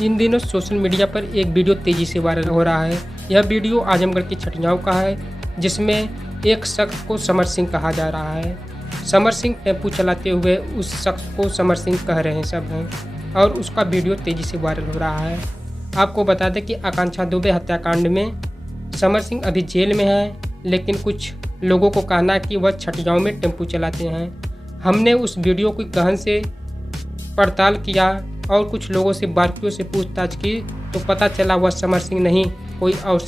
इन दिनों social media पर एक वीडियो तेज़ी से वायरल हो रहा है। यह वीडियो आजमगढ़ की छठियाओं का है, जिसमें एक शख्स को समर सिंह कहा जा रहा है। समर सिंह टेम्पू चलाते हुए उस शख्स को समर सिंह कह रहे सब हैं और उसका वीडियो तेज़ी से वायरल हो रहा है। आपको बता दें कि आकांक्षा दुबे हत्याकांड में समर सिंह अभी जेल में है, लेकिन कुछ लोगों को कहना है कि वह छठियाओं में टेम्पू चलाते हैं। हमने उस वीडियो की गहन से पड़ताल किया और कुछ लोगों से बारीकियों से पूछताछ की तो पता चला वह समर सिंह नहीं, कोई और